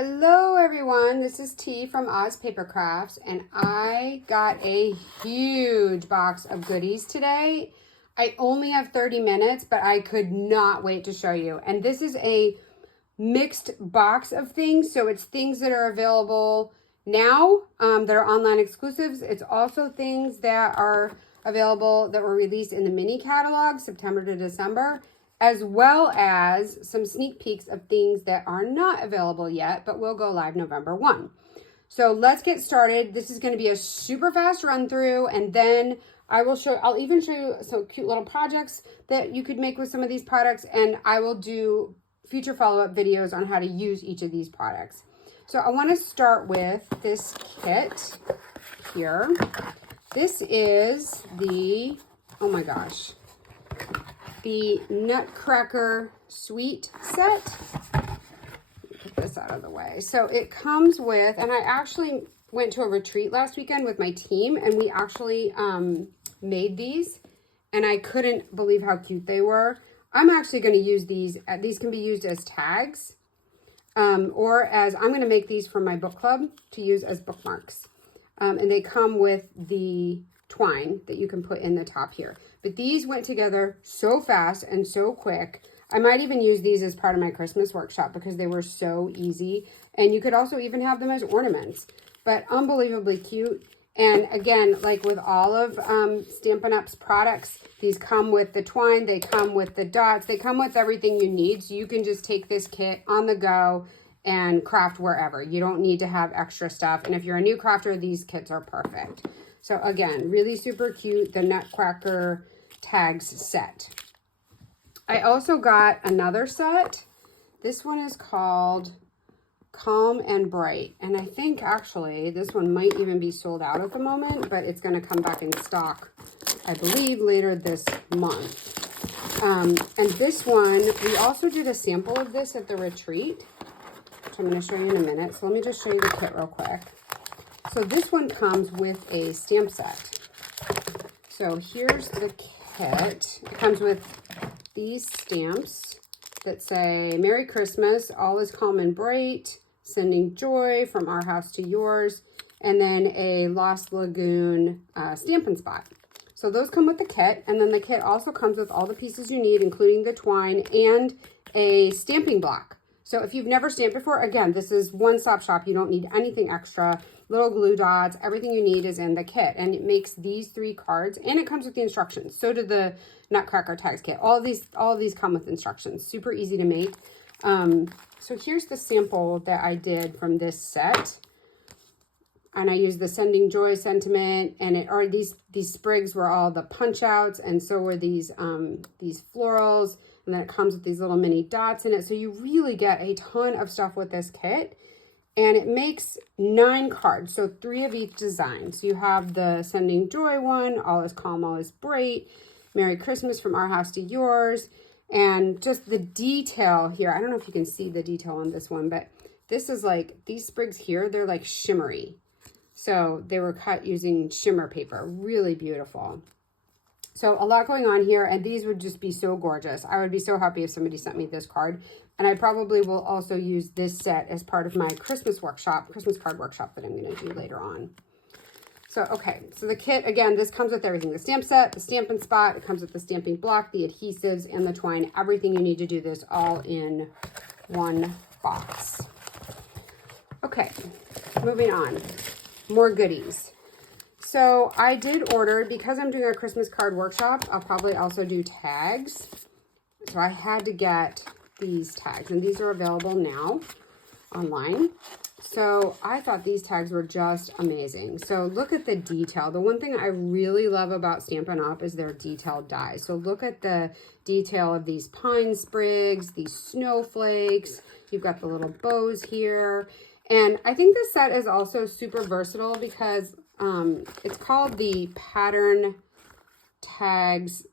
Hello everyone, this is T from Oz Paper Crafts, and I got a huge box of goodies today. I only have 30 minutes, but I could not wait to show you. And this is a mixed box of things, so it's things that are available now that are online exclusives. It's also things that are available that were released in the mini catalog, September to December, as well as some sneak peeks of things that are not available yet, but will go live November 1. So let's get started. This is going to be a super fast run through, and then I'll even show you some cute little projects that you could make with some of these products, and I will do future follow-up videos on how to use each of these products. So I want to start with this kit here. This is the, oh my gosh, the Nutcracker Sweet set. Put this out of the way. So it comes with, and I actually went to a retreat last weekend with my team, and we actually made these, and I couldn't believe how cute they were. I'm actually going to use these. These can be used as tags, or as, I'm going to make these for my book club to use as bookmarks. And they come with the twine that you can put in the top here. But these went together so fast and so quick. I might even use these as part of my Christmas workshop because they were so easy. And you could also even have them as ornaments, but unbelievably cute. And again, like with all of Stampin' Up's products, these come with the twine, they come with the dots, they come with everything you need. So you can just take this kit on the go and craft wherever. You don't need to have extra stuff. And if you're a new crafter, these kits are perfect. So again, really super cute, the Nutcracker tags set. I also got another set. This one is called Calm and Bright. And I think actually this one might even be sold out at the moment, but it's going to come back in stock, I believe, later this month. And this one, we also did a sample of this at the retreat, which I'm going to show you in a minute. So let me just show you the kit real quick. So this one comes with a stamp set. So here's the kit. It comes with these stamps that say, Merry Christmas, all is calm and bright, sending joy from our house to yours, and then a Lost Lagoon Stampin' Spot. So those come with the kit, and then the kit also comes with all the pieces you need, including the twine and a stamping block. So if you've never stamped before, again, this is one-stop shop. You don't need anything extra. Little glue dots, everything you need is in the kit. And it makes these 3 cards, and it comes with the instructions. So did the Nutcracker Tags kit. All of these come with instructions. Super easy to make. So here's the sample that I did from this set. And I used the Sending Joy sentiment, and these sprigs were all the punch outs, and so were these florals. And then it comes with these little mini dots in it. So you really get a ton of stuff with this kit. And it makes 9 cards, so 3 of each design. So you have the Sending Joy one, All is Calm, All is Bright, Merry Christmas from our house to yours. And just the detail here. I don't know if you can see the detail on this one, but this is like, these sprigs here, they're like shimmery. So they were cut using shimmer paper. Really beautiful. So a lot going on here, and these would just be so gorgeous. I would be so happy if somebody sent me this card. And I probably will also use this set as part of my Christmas card workshop that I'm going to do later on. So, okay, so the kit, again, this comes with everything. The stamp set, the Stampin' Spot, it comes with the stamping block, the adhesives, and the twine. Everything you need to do this all in one box. Okay, moving on. More goodies. So I did order, because I'm doing a Christmas card workshop, I'll probably also do tags. So I had to get these tags, and these are available now online. So I thought these tags were just amazing. So look at the detail. The one thing I really love about Stampin' Up is their detailed dies. So look at the detail of these pine sprigs, these snowflakes. You've got the little bows here. And I think this set is also super versatile because it's called the Pattern Tags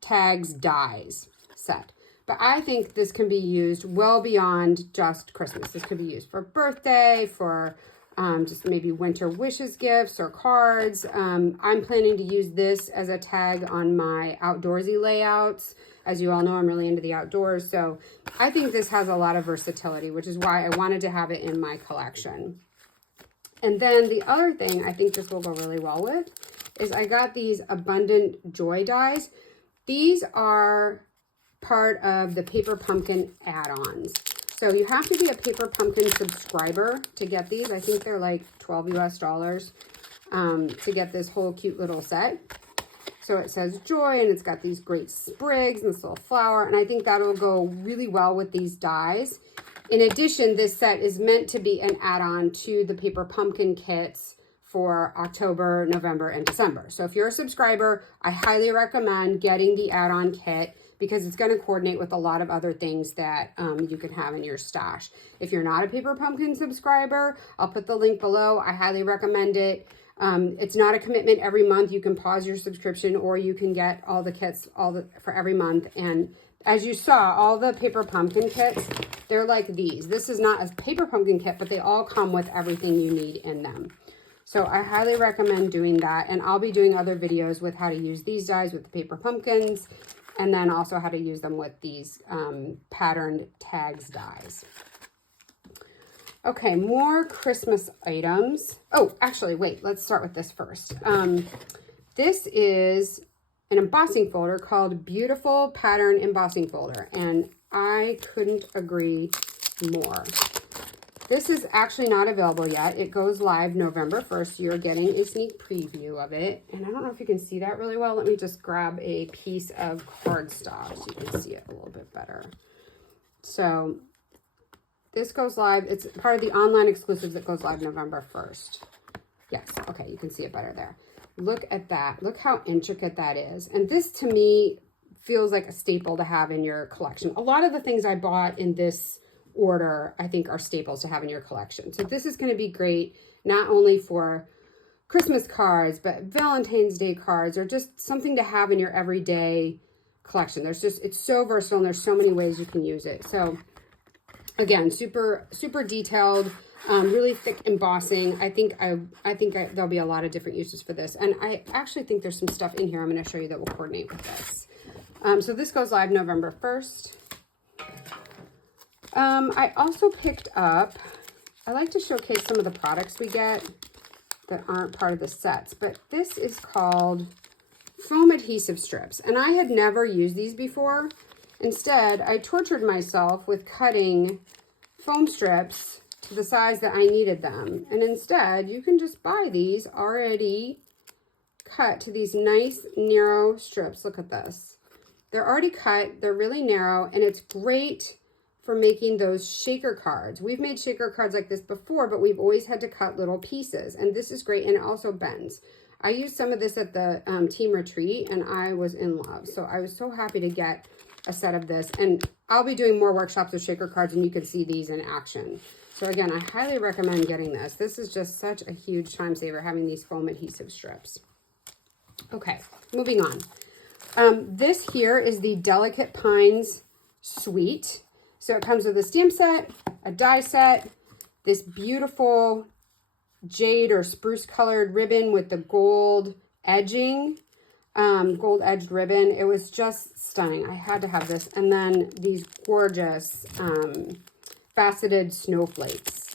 Dies set. But I think this can be used well beyond just Christmas. This could be used for birthday, for just maybe winter wishes gifts or cards. I'm planning to use this as a tag on my outdoorsy layouts. As you all know, I'm really into the outdoors. So I think this has a lot of versatility, which is why I wanted to have it in my collection. And then the other thing I think this will go really well with is I got these Abundant Joy dies. These are part of the Paper Pumpkin add-ons. So you have to be a Paper Pumpkin subscriber to get these. I think they're like $12 US to get this whole cute little set. So it says joy, and it's got these great sprigs and this little flower, and I think that'll go really well with these dies. In addition, this set is meant to be an add-on to the Paper Pumpkin kits for October, November, and December. So if you're a subscriber, I highly recommend getting the add-on kit because it's going to coordinate with a lot of other things that you can have in your stash. If you're not a Paper Pumpkin subscriber, I'll put the link below. I highly recommend it. It's not a commitment every month. You can pause your subscription or you can get all the kits for every month. And as you saw, all the Paper Pumpkin kits, they're like these. This is not a Paper Pumpkin kit, but they all come with everything you need in them. So I highly recommend doing that. And I'll be doing other videos with how to use these dies with the Paper Pumpkins, and then also how to use them with these patterned tags dies. Okay, more Christmas items. Oh, actually, wait, let's start with this first. This is an embossing folder called Beautiful Pattern Embossing Folder, and I couldn't agree more. This is actually not available yet. It goes live November 1st. You're getting a sneak preview of it, and I don't know if you can see that really well. Let me just grab a piece of cardstock so you can see it a little bit better. So this goes live. It's part of the online exclusives that goes live November 1st. Yes, okay, you can see it better there. Look at that. Look how intricate that is. And this, to me, feels like a staple to have in your collection. A lot of the things I bought in this order, I think, are staples to have in your collection. So this is going to be great, not only for Christmas cards, but Valentine's Day cards, or just something to have in your everyday collection. It's so versatile, and there's so many ways you can use it. So again, super detailed, really thick embossing. I think there'll be a lot of different uses for this. And I actually think there's some stuff in here I'm going to show you that will coordinate with this. So this goes live November 1st. I also picked up, I like to showcase some of the products we get that aren't part of the sets, but this is called foam adhesive strips. And I had never used these before. Instead, I tortured myself with cutting foam strips to the size that I needed them. And instead, you can just buy these already cut to these nice narrow strips. Look at this. They're already cut. They're really narrow, and it's great for making those shaker cards. We've made shaker cards like this before, but we've always had to cut little pieces, and this is great, and it also bends. I used some of this at the team retreat, and I was in love. So I was so happy to get a set of this, and I'll be doing more workshops with shaker cards, and you can see these in action. So again, I highly recommend getting this. This is just such a huge time saver, having these foam adhesive strips. Okay, moving on. This here is the Delicate Pines Suite. So it comes with a stamp set, a die set, this beautiful jade or spruce colored ribbon with the gold edging, gold edged ribbon. It was just stunning. I had to have this. And then these gorgeous faceted snowflakes.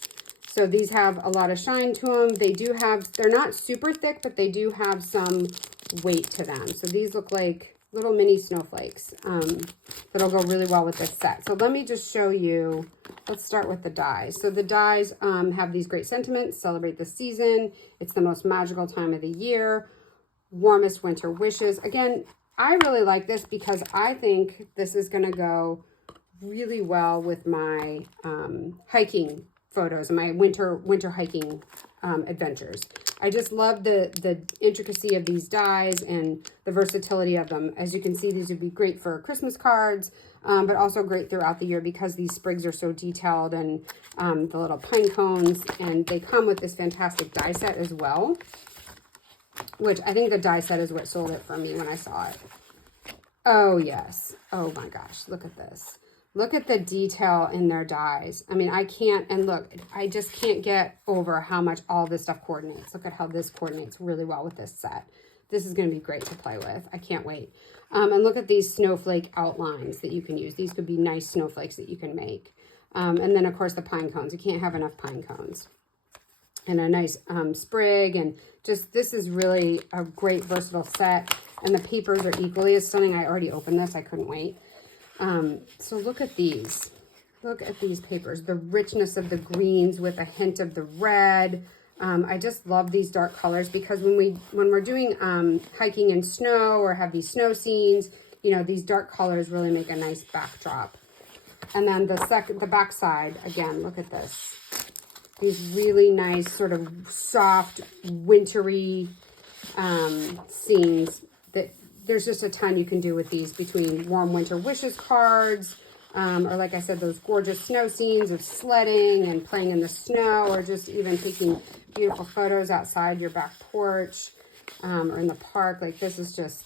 So these have a lot of shine to them. They're not super thick, but they do have some weight to them. So these look like little mini snowflakes that'll go really well with this set. So let me just show you. Let's start with the dies. So the dies have these great sentiments. Celebrate the season. It's the most magical time of the year. Warmest winter wishes. Again, I really like this because I think this is going to go really well with my hiking photos and my winter hiking adventures. I just love the intricacy of these dies and the versatility of them. As you can see, these would be great for Christmas cards, but also great throughout the year because these sprigs are so detailed, and the little pine cones, and they come with this fantastic die set as well, which I think the die set is what sold it for me when I saw it. Oh, yes. Oh, my gosh. Look at this. Look at the detail in their dies. I mean, I just can't get over how much all this stuff coordinates. Look at how this coordinates really well with this set. This is going to be great to play with. I can't wait. And look at these snowflake outlines that you can use. These could be nice snowflakes that you can make. And then, of course, the pine cones. You can't have enough pine cones. And a nice sprig. And just, this is really a great versatile set. And the papers are equally as stunning. I already opened this. I couldn't wait. So look at these. Look at these papers. The richness of the greens with a hint of the red. I just love these dark colors because when we're doing hiking in snow or have these snow scenes, you know, these dark colors really make a nice backdrop. And then the back side, again, look at this. These really nice sort of soft, wintry scenes that there's just a ton you can do with these between warm winter wishes cards, or like I said, those gorgeous snow scenes of sledding and playing in the snow, or just even taking beautiful photos outside your back porch or in the park. Like, this is just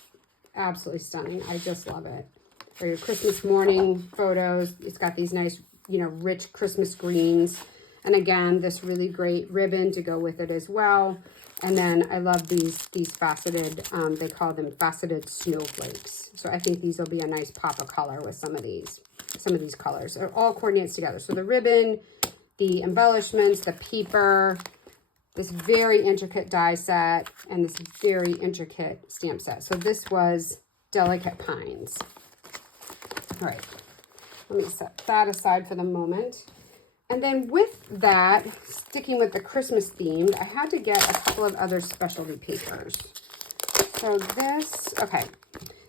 absolutely stunning. I just love it. For your Christmas morning photos, it's got these nice, you know, rich Christmas greens. And again, this really great ribbon to go with it as well. And then I love these faceted, they call them faceted snowflakes. So I think these will be a nice pop of color with some of these colors. It all coordinates together. So the ribbon, the embellishments, the paper, this very intricate die set, and this very intricate stamp set. So this was Delicate Pines. All right, let me set that aside for the moment. And then with that, sticking with the Christmas themed, I had to get a couple of other specialty papers. So this, okay,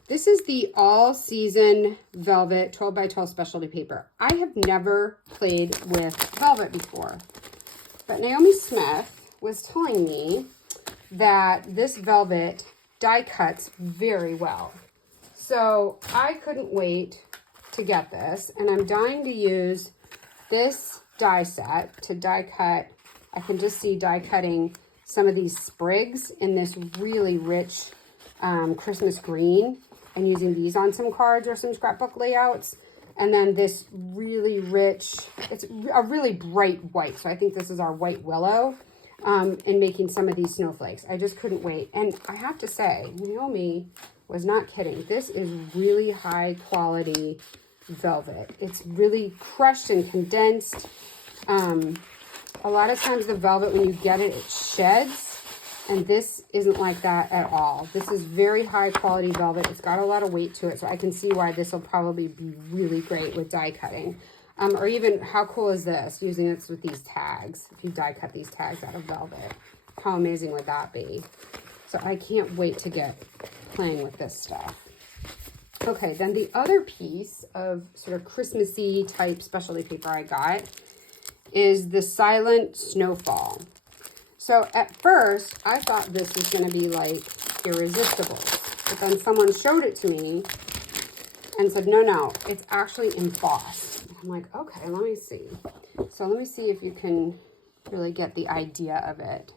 this is the All Season Velvet 12 by 12 specialty paper. I have never played with velvet before, but Naomi Smith was telling me that this velvet die cuts very well. So I couldn't wait to get this, and I'm dying to use this die set to die cut. I can just see die cutting some of these sprigs in this really rich Christmas green and using these on some cards or some scrapbook layouts. And then this really rich, it's a really bright white. So I think this is our white willow, and making some of these snowflakes. I just couldn't wait. And I have to say, Naomi was not kidding. This is really high quality velvet. It's really crushed and condensed. A lot of times the velvet, when you get it, it sheds, and this isn't like that at all. This is very high quality velvet. It's got a lot of weight to it, so I can see why this will probably be really great with die cutting. Or even, how cool is this, using this with these tags? If you die cut these tags out of velvet, how amazing would that be? So I can't wait to get playing with this stuff. Okay, then the other piece of sort of Christmassy type specialty paper I got is the Silent Snowfall. So at first, I thought this was going to be like irresistible. But then someone showed it to me and said, no, it's actually embossed. I'm like, okay, let me see. So let me see if you can really get the idea of it.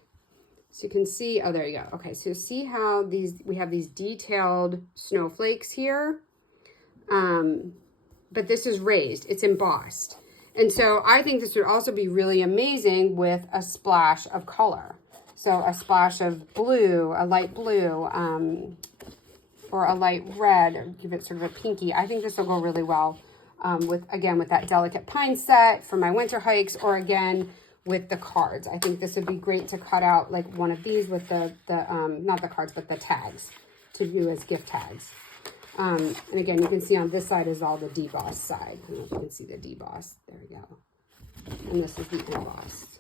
So you can see, oh, there you go. Okay, so see how we have these detailed snowflakes here. But this is raised, it's embossed. And so I think this would also be really amazing with a splash of color. So a splash of blue, a light blue, or a light red, or give it sort of a pinky. I think this will go really well with that Delicate Pine set for my winter hikes, or again, with the cards. I think this would be great to cut out like one of these with the not the cards, but the tags to do as gift tags. And again, you can see on this side is all the debossed side. I don't know if you can see the debossed. There we go. And this is the embossed.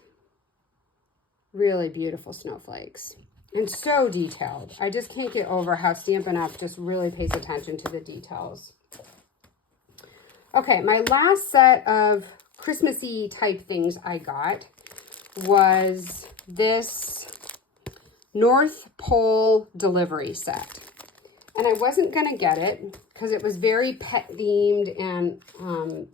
Really beautiful snowflakes. And so detailed. I just can't get over how Stampin' Up! Just really pays attention to the details. Okay, my last set of Christmassy type things I got was this North Pole delivery set. And I wasn't going to get it because it was very pet themed, and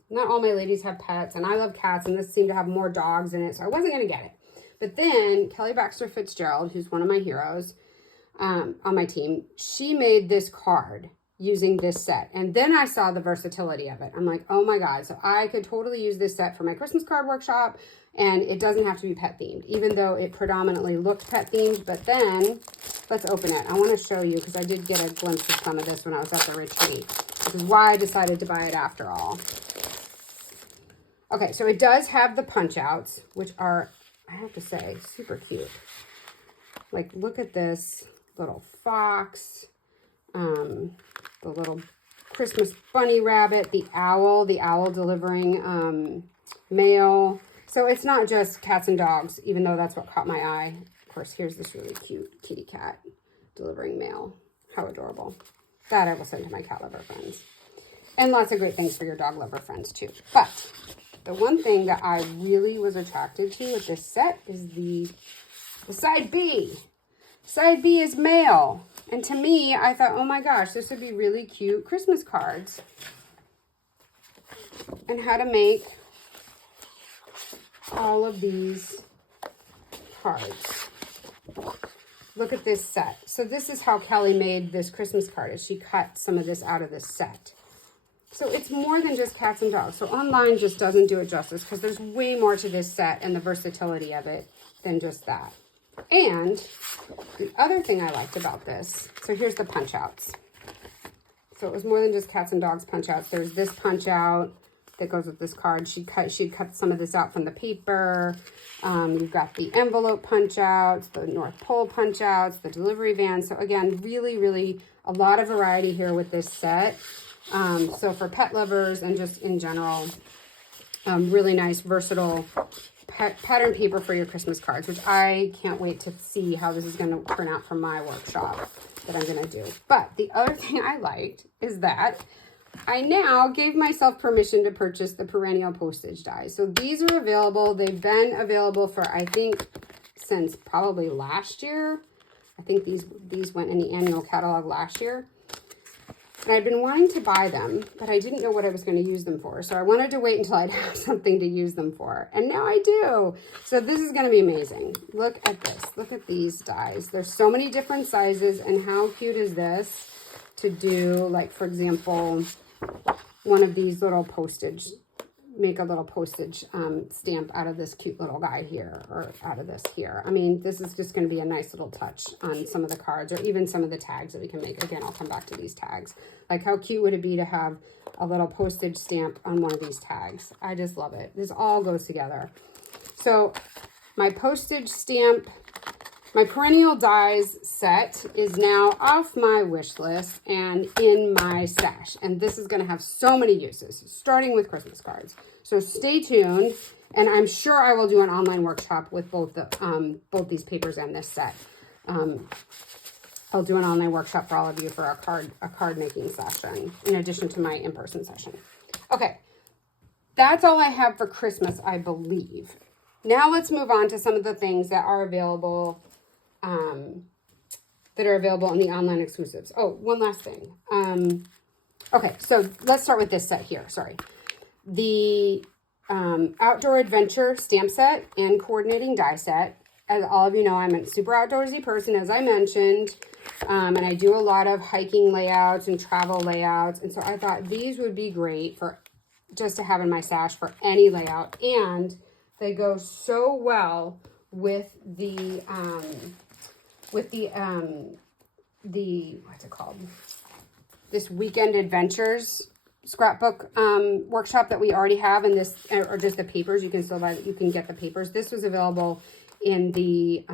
not all my ladies have pets, and I love cats, and this seemed to have more dogs in it, so I wasn't going to get it. But then Kelly Baxter Fitzgerald, who's one of my heroes on my team, she made this card using this set. And then I saw the versatility of it. I'm like, oh my God. So I could totally use this set for my Christmas card workshop, and it doesn't have to be pet themed, even though it predominantly looked pet themed. But then let's open it. I want to show you because I did get a glimpse of some of this when I was at the retreat, which is why I decided to buy it after all. Okay, so it does have the punch outs, which are, I have to say, super cute. Like, look at this little fox, the little Christmas bunny rabbit, the owl delivering mail. So it's not just cats and dogs, even though that's what caught my eye. Of course, here's this really cute kitty cat delivering mail. How adorable. That I will send to my cat lover friends. And lots of great things for your dog lover friends too. But the one thing that I really was attracted to with this set is the side B. Side B is mail. And to me, I thought, oh my gosh, this would be really cute Christmas cards. And how to make all of these cards. Look at this set. So this is how Kelly made this Christmas card, is she cut some of this out of this set. So it's more than just cats and dogs. So online just doesn't do it justice because there's way more to this set and the versatility of it than just that. And the other thing I liked about this, so here's the punch outs. So it was more than just cats and dogs punch outs. There's this punch out that goes with this card. She cut some of this out from the paper. You've got the envelope punch outs, the North Pole punch outs, the delivery van. So again, really, really a lot of variety here with this set. So for pet lovers and just in general, really nice, versatile pattern paper for your Christmas cards, which I can't wait to see how this is going to turn out for my workshop that I'm going to do. But the other thing I liked is that I now gave myself permission to purchase the perennial postage dies. So these are available. They've been available for, I think, since probably last year. I think these went in the annual catalog last year. And I'd been wanting to buy them, but I didn't know what I was going to use them for. So I wanted to wait until I'd have something to use them for. And now I do. So this is going to be amazing. Look at this. Look at these dies. There's so many different sizes. And how cute is this to do, like, for example, one of these little postage, make a little postage stamp out of this cute little guy here, or out of this here. I mean, this is just going to be a nice little touch on some of the cards, or even some of the tags that we can make. Again, I'll come back to these tags. Like, how cute would it be to have a little postage stamp on one of these tags? I just love it. This all goes together. So my postage stamp, my perennial dies set is now off my wish list and in my stash. And this is going to have so many uses, starting with Christmas cards. So stay tuned, and I'm sure I will do an online workshop with both these papers and this set. I'll do an online workshop for all of you for a card making session, in addition to my in-person session. Okay, that's all I have for Christmas, I believe. Now let's move on to some of the things that are available in the online exclusives. Oh, one last thing. Okay, so let's start with this set here. Sorry. The Outdoor Adventure stamp set and coordinating die set. As all of you know, I'm a super outdoorsy person, as I mentioned, and I do a lot of hiking layouts and travel layouts. And so I thought these would be great for just to have in my stash for any layout. And they go so well with the what's it called? This Weekend Adventures scrapbook workshop that we already have, and this, or just the papers. You can still buy, you can get the papers. This was available in the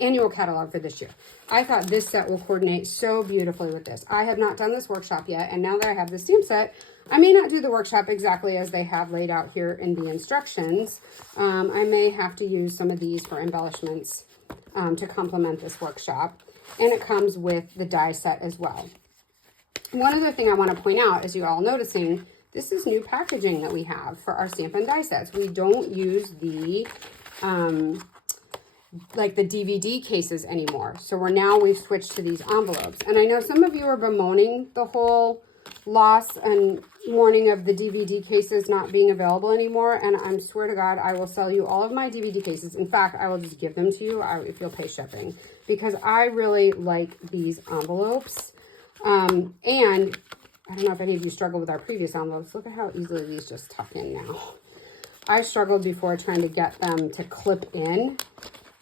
annual catalog for this year. I thought this set will coordinate so beautifully with this. I have not done this workshop yet, and now that I have the stamp set, I may not do the workshop exactly as they have laid out here in the instructions. I may have to use some of these for embellishments to complement this workshop. And it comes with the die set as well. One other thing I want to point out, as you're all noticing, this is new packaging that we have for our Stampin' die sets. We don't use the like the DVD cases anymore. So we've switched to these envelopes. And I know some of you are bemoaning the whole loss and mourning of the DVD cases not being available anymore. And I swear to God, I will sell you all of my DVD cases. In fact, I will just give them to you if you'll pay shipping, because I really like these envelopes. And I don't know if any of you struggle with our previous envelopes. Look at how easily these just tuck in now. I struggled before trying to get them to clip in.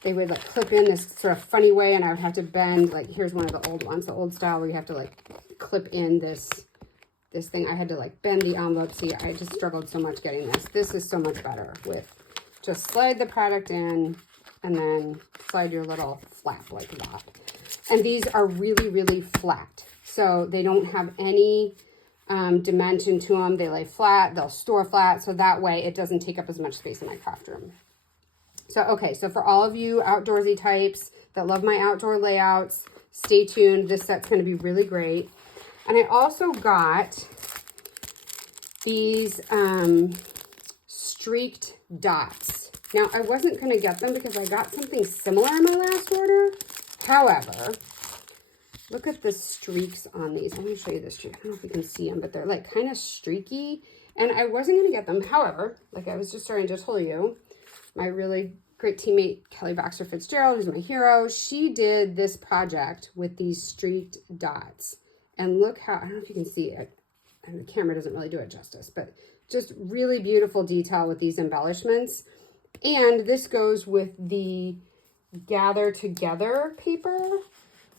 they would like clip in this sort of funny way, and I would have to bend, like here's one of the old ones, the old style where you have to like clip in this thing. I had to like bend the envelope. See, I just struggled so much getting this. This is so much better with just slide the product in and then slide your little flap like that. And these are really, really flat. So they don't have any dimension to them. They lay flat, they'll store flat. So that way it doesn't take up as much space in my craft room. So, okay, so for all of you outdoorsy types that love my outdoor layouts, stay tuned. This set's going to be really great. And I also got these streaked dots. Now, I wasn't going to get them because I got something similar in my last order. However, look at the streaks on these. I'm going to show you the streak. I don't know if you can see them, but they're like kind of streaky. And I wasn't going to get them. However, like I was just starting to tell you, my really great teammate, Kelly Baxter Fitzgerald, who's my hero, she did this project with these streaked dots. And look how, I don't know if you can see it, and the camera doesn't really do it justice, but just really beautiful detail with these embellishments. And this goes with the Gather Together paper,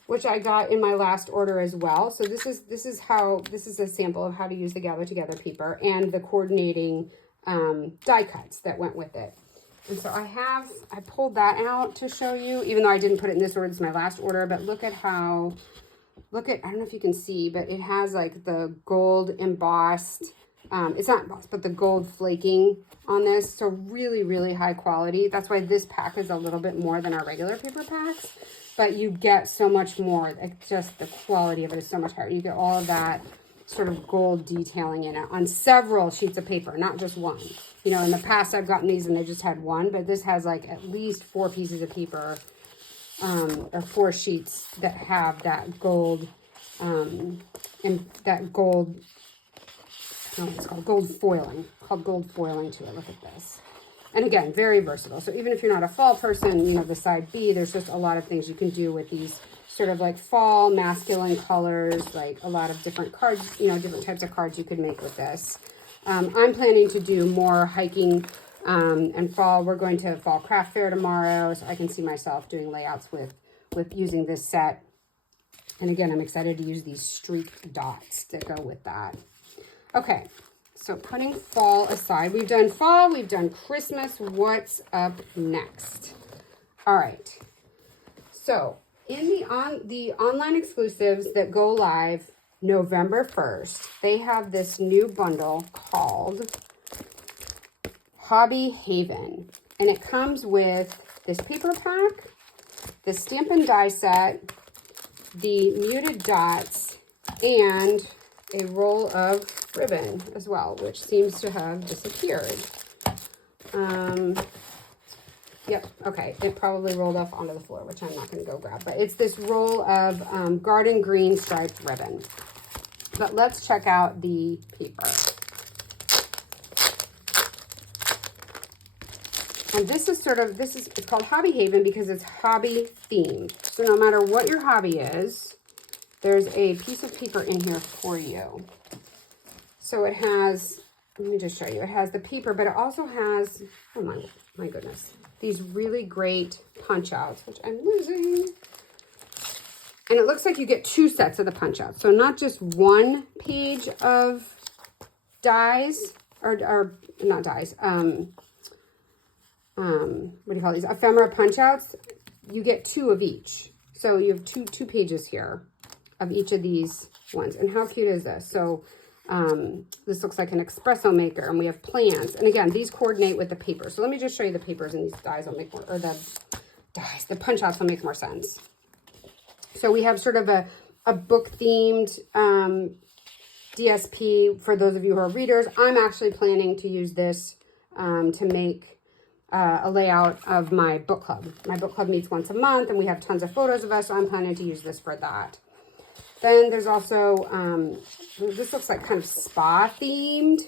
which I got in my last order as well. So this is a sample of how to use the Gather Together paper and the coordinating die cuts that went with it. And so I pulled that out to show you, even though I didn't put it in this order, it's my last order, but look at, I don't know if you can see, but it has like the gold embossed, it's not embossed, but the gold flaking on this. So really, really high quality. That's why this pack is a little bit more than our regular paper packs, but you get so much more. Like just the quality of it is so much higher. You get all of that sort of gold detailing in it on several sheets of paper, not just one. You know, in the past I've gotten these and they just had one, but this has like at least 4 pieces of paper, or 4 sheets that have that gold, and that gold, it's called gold foiling, to it. Look at this. And again, very versatile. So even if you're not a fall person, you know, the side B, there's just a lot of things you can do with these sort of like fall masculine colors, like a lot of different cards, you know, different types of cards you could make with this. I'm planning to do more hiking and fall. We're going to Fall Craft Fair tomorrow, so I can see myself doing layouts with using this set. And again, I'm excited to use these streaked dots that go with that. Okay, so putting fall aside, we've done fall, we've done Christmas. What's up next? All right, so in the online exclusives that go live November 1st, they have this new bundle called Hobby Haven. And it comes with this paper pack, the Stampin' die set, the muted dots, and a roll of ribbon as well, which seems to have disappeared. Yep, okay, it probably rolled off onto the floor, which I'm not going to go grab. But it's this roll of garden green striped ribbon. But let's check out the paper. And this is it's called Hobby Haven because it's hobby themed. So no matter what your hobby is, there's a piece of paper in here for you. So it has, let me just show you. It has the paper, but it also has, oh my goodness, these really great punch outs, which I'm losing. And it looks like you get 2 sets of the punch outs. So not just one page of dies, or not dies, what do you call these? Ephemera punch outs. You get 2 of each. So you have two pages here of each of these ones. And how cute is this? So this looks like an espresso maker, and we have plants. And again, these coordinate with the paper. So let me just show you the papers, and these dies will make more, or the punch outs will make more sense. So we have sort of a book-themed DSP for those of you who are readers. I'm actually planning to use this to make a layout of my book club. My book club meets once a month, and we have tons of photos of us, so I'm planning to use this for that. Then there's also, this looks like kind of spa-themed.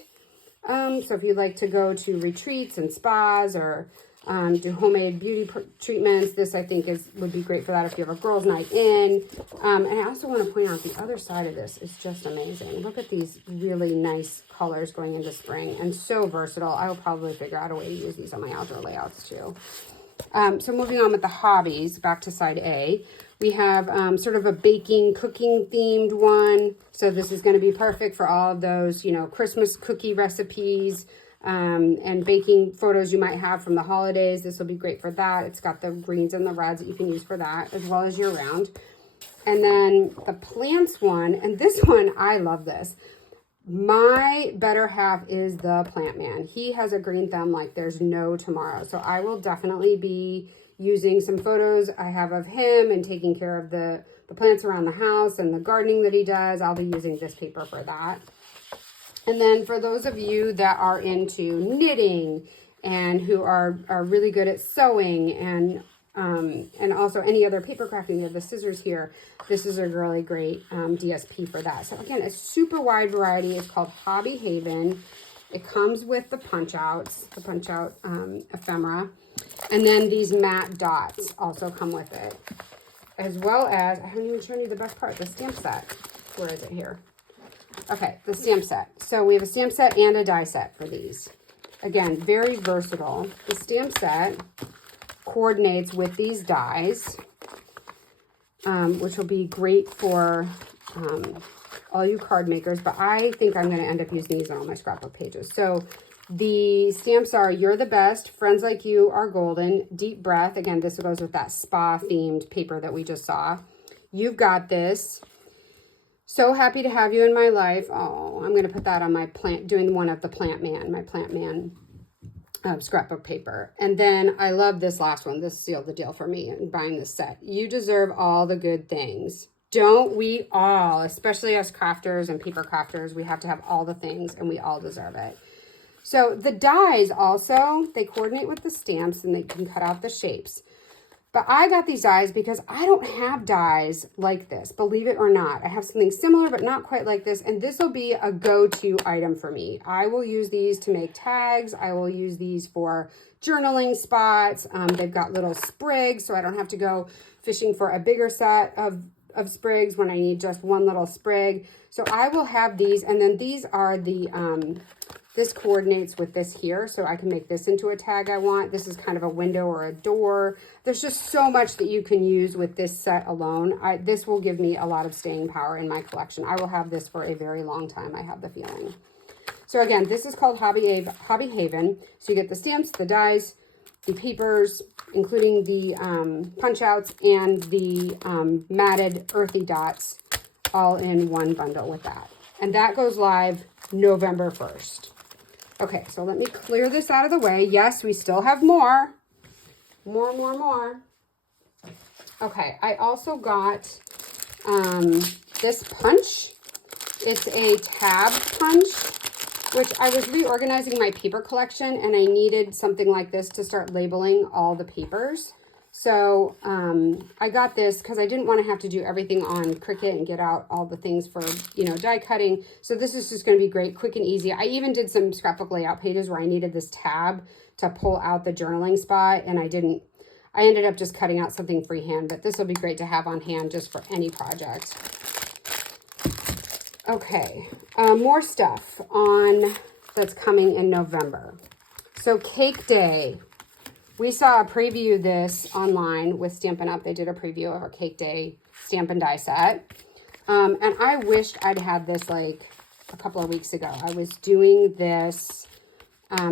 So if you'd like to go to retreats and spas or do homemade beauty treatments, this I think would be great for that if you have a girls' night in. And I also want to point out the other side of this is just amazing. Look at these really nice colors going into spring and so versatile. I will probably figure out a way to use these on my outdoor layouts too. So moving on with the hobbies, back to side A, we have sort of a baking, cooking themed one. So this is going to be perfect for all of those, you know, Christmas cookie recipes and baking photos you might have from the holidays. This will be great for that. It's got the greens and the reds that you can use for that, as well as year round. And then the plants one, and this one, I love this. My better half is the plant man. He has a green thumb like there's no tomorrow. So I will definitely be using some photos I have of him and taking care of the plants around the house and the gardening that he does. I'll be using this paper for that. And then for those of you that are into knitting and who are really good at sewing and also any other paper crafting, you have the scissors here. This is a really great DSP for that. So again, a super wide variety. It's called Hobby Haven. It comes with the punch outs, the punch out ephemera. And then these matte dots also come with it. As well as, I haven't even shown you the best part, the stamp set. Where is it here? Okay, the stamp set. So we have a stamp set and a die set for these. Again, very versatile. The stamp set coordinates with these dies, which will be great for all you card makers, but I think I'm going to end up using these on all my scrapbook pages. So the stamps are You're the Best, Friends Like You Are Golden, Deep Breath. Again, this goes with that spa themed paper that we just saw. You've Got This. So Happy to Have You in My Life. Oh, I'm going to put that on my plant, doing one of the Plant Man, my Plant Man scrapbook paper. And then I love this last one. This sealed the deal for me in buying this set. You deserve all the good things. Don't we all, especially us crafters and paper crafters, we have to have all the things and we all deserve it. So the dies also, they coordinate with the stamps and they can cut out the shapes. But I got these dies because I don't have dies like this, believe it or not. I have something similar, but not quite like this. And this will be a go-to item for me. I will use these to make tags. I will use these for journaling spots. They've got little sprigs, so I don't have to go fishing for a bigger set of sprigs when I need just one little sprig. So I will have these, and then these are the, this coordinates with this here, so I can make this into a tag I want. This is kind of a window or a door. There's just so much that you can use with this set alone. This will give me a lot of staying power in my collection. I will have this for a very long time, I have the feeling. So again, this is called Hobby Haven. So you get the stamps, the dies, the papers, including the punch outs and the matted earthy dots all in one bundle with that. And that goes live November 1st. Okay, so let me clear this out of the way. Yes, we still have more. More. Okay, I also got this punch. It's a tab punch, which I was reorganizing my paper collection and I needed something like this to start labeling all the papers. So I got this because I didn't want to have to do everything on Cricut and get out all the things for, you know, die cutting. So this is just going to be great, quick and easy. I even did some scrapbook layout pages where I needed this tab to pull out the journaling spot, and I didn't. I ended up just cutting out something freehand, but this will be great to have on hand just for any project. Okay, more stuff on that's coming in November. So Cake Day. We saw a preview of this online with Stampin' Up. They did a preview of our Cake Day Stampin' Die set. And I wished I'd had this like a couple of weeks ago. I was doing this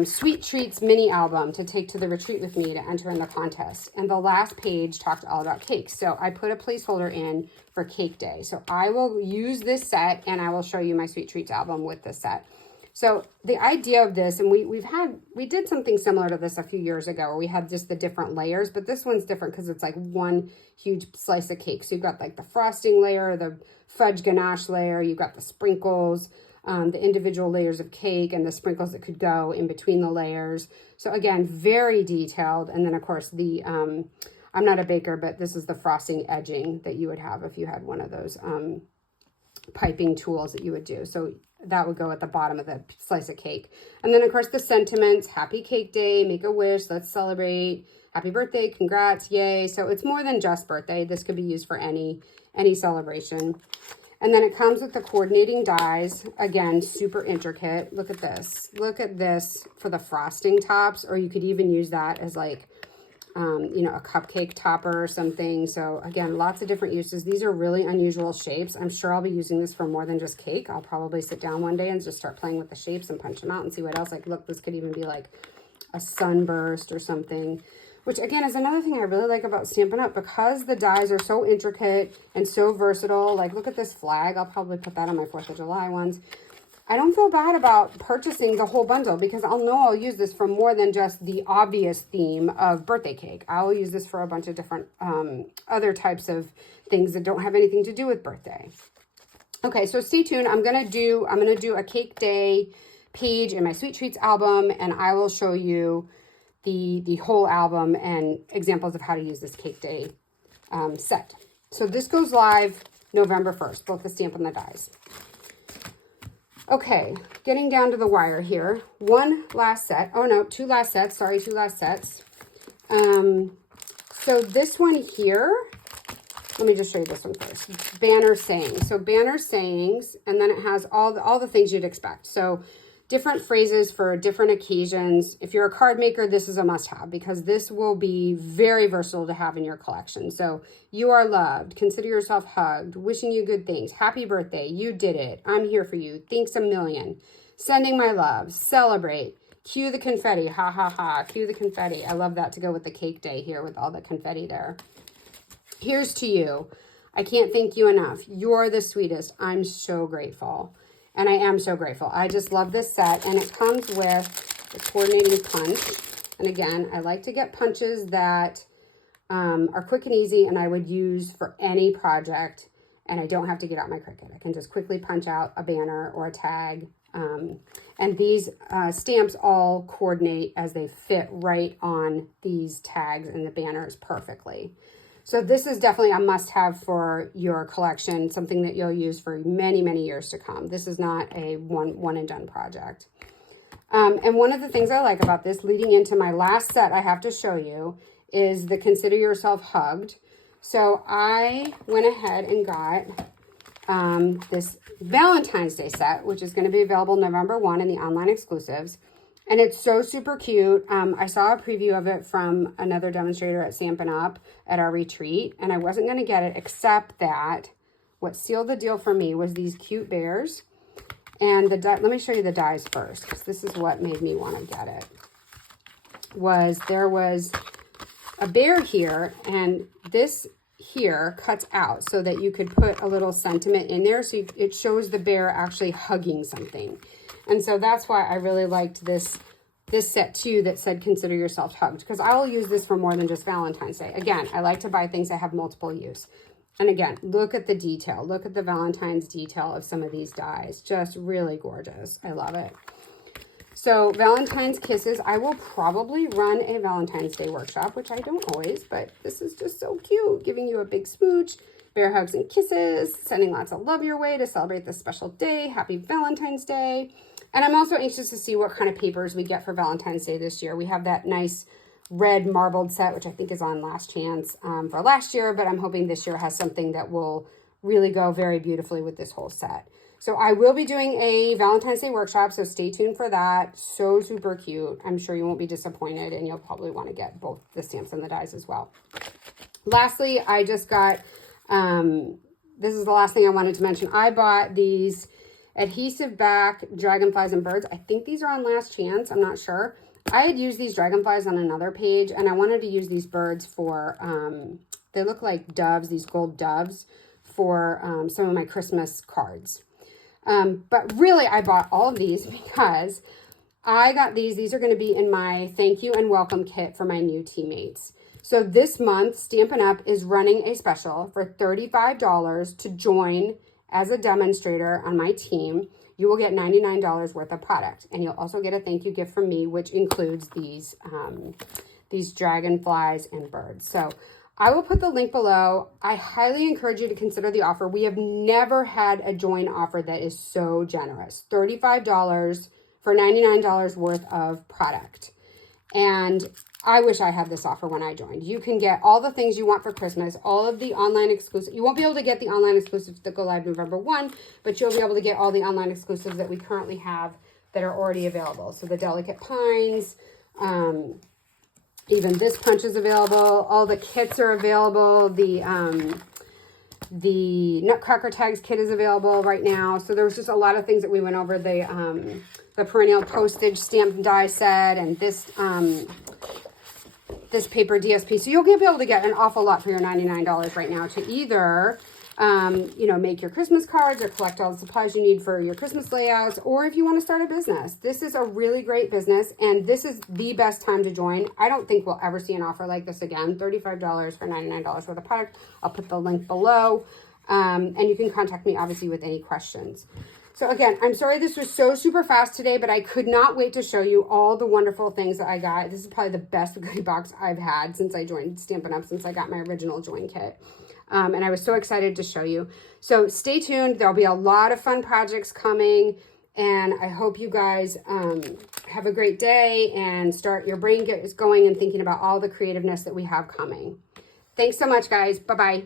Sweet Treats mini album to take to the retreat with me to enter in the contest. And the last page talked all about cakes. So I put a placeholder in for Cake Day. So I will use this set and I will show you my Sweet Treats album with this set. So the idea of this, and we did something similar to this a few years ago where we had just the different layers, but this one's different because it's like one huge slice of cake. So you've got like the frosting layer, the fudge ganache layer, you've got the sprinkles, the individual layers of cake and the sprinkles that could go in between the layers. So again, very detailed. And then of course the, I'm not a baker, but this is the frosting edging that you would have if you had one of those piping tools that you would do. So that would go at the bottom of the slice of cake. And then of course the sentiments, happy cake day, make a wish, let's celebrate, happy birthday, congrats, yay. So it's more than just birthday. This could be used for any celebration. And then it comes with the coordinating dies. Again, super intricate. Look at this. Look at this for the frosting tops, or you could even use that as like you know, a cupcake topper or something. So again, lots of different uses. These are really unusual shapes. I'm sure I'll be using this for more than just cake. I'll probably sit down one day and just start playing with the shapes and punch them out and see what else. Like, look, this could even be like a sunburst or something, which again is another thing I really like about Stampin' Up, because the dies are so intricate and so versatile. Like, look at this flag. I'll probably put that on my 4th of July ones. I don't feel bad about purchasing the whole bundle, because I'll know I'll use this for more than just the obvious theme of birthday cake. I'll use this for a bunch of different other types of things that don't have anything to do with birthday. Okay, so stay tuned. I'm gonna do a cake day page in my Sweet Treats album, and I will show you the whole album and examples of how to use this cake day set. So this goes live November 1st, both the stamp and the dies. Okay, getting down to the wire here. One last set. Oh no, 2 last sets. Sorry, 2 last sets. So this one here, let me just show you this one first. Banner sayings. So banner sayings, and then it has all the things you'd expect. So different phrases for different occasions. If you're a card maker, this is a must-have, because this will be very versatile to have in your collection. So, you are loved, consider yourself hugged, wishing you good things, happy birthday, you did it, I'm here for you, thanks a million, sending my love, celebrate, cue the confetti, ha ha ha, cue the confetti. I love that to go with the cake day here with all the confetti there. Here's to you. I can't thank you enough. You're the sweetest. I'm so grateful. And I am so grateful. I just love this set. And it comes with the coordinating punch. And again, I like to get punches that are quick and easy and I would use for any project. And I don't have to get out my Cricut. I can just quickly punch out a banner or a tag. And these stamps all coordinate as they fit right on these tags and the banners perfectly. So this is definitely a must-have for your collection, something that you'll use for many, many years to come. This is not a one-and-done project. And one of the things I like about this, leading into my last set I have to show you, is the Consider Yourself Hugged. So I went ahead and got this Valentine's Day set, which is going to be available November 1 in the online exclusives. And it's so super cute. I saw a preview of it from another demonstrator at Stampin' Up! At our retreat, and I wasn't going to get it, except that what sealed the deal for me was these cute bears. And let me show you the dies first, because this is what made me want to get it. There was a bear here, and this here cuts out so that you could put a little sentiment in there. So it shows the bear actually hugging something. And so that's why I really liked this set too that said Consider Yourself Hugged, because I will use this for more than just Valentine's Day. Again, I like to buy things that have multiple use. And again, look at the detail. Look at the Valentine's detail of some of these dies. Just really gorgeous. I love it. So Valentine's Kisses, I will probably run a Valentine's Day workshop, which I don't always, but this is just so cute. Giving you a big smooch, bear hugs and kisses, sending lots of love your way to celebrate this special day. Happy Valentine's Day. And I'm also anxious to see what kind of papers we get for Valentine's Day this year. We have that nice red marbled set, which I think is on Last Chance for last year, but I'm hoping this year has something that will really go very beautifully with this whole set. So I will be doing a Valentine's Day workshop, so stay tuned for that. So super cute. I'm sure you won't be disappointed, and you'll probably want to get both the stamps and the dies as well. Lastly, I just got, this is the last thing I wanted to mention. I bought these adhesive back dragonflies and birds. I think these are on Last Chance. I'm not sure. I had used these dragonflies on another page, and I wanted to use these birds for, they look like doves, these gold doves, for some of my Christmas cards. But really, I bought all of these because I got these. These are going to be in my thank you and welcome kit for my new teammates. So this month, Stampin' Up! Is running a special for $35 to join as a demonstrator on my team. You will get $99 worth of product, and you'll also get a thank you gift from me, which includes these dragonflies and birds. So I will put the link below. I highly encourage you to consider the offer. We have never had a join offer that is so generous. $35 for $99 worth of product. And I wish I had this offer when I joined. You can get all the things you want for Christmas, all of the online exclusives. You won't be able to get the online exclusives that go live November 1, but you'll be able to get all the online exclusives that we currently have that are already available. So the Delicate Pines, Even this punch is available. All the kits are available. The Nutcracker Tags kit is available right now. So there was just a lot of things that we went over. The perennial postage stamp die set, and this paper DSP. So you'll be able to get an awful lot for your $99 right now to either, you know, make your Christmas cards or collect all the supplies you need for your Christmas layouts, or if you want to start a business. This is a really great business, and this is the best time to join. I don't think we'll ever see an offer like this again. $35 for $99 worth of product. I'll put the link below, and you can contact me, obviously, with any questions. So again, I'm sorry this was so super fast today, but I could not wait to show you all the wonderful things that I got. This is probably the best goodie box I've had since I joined Stampin' Up, since I got my original join kit. And I was so excited to show you. So stay tuned. There'll be a lot of fun projects coming. And I hope you guys have a great day and start your brain going and thinking about all the creativeness that we have coming. Thanks so much, guys. Bye-bye.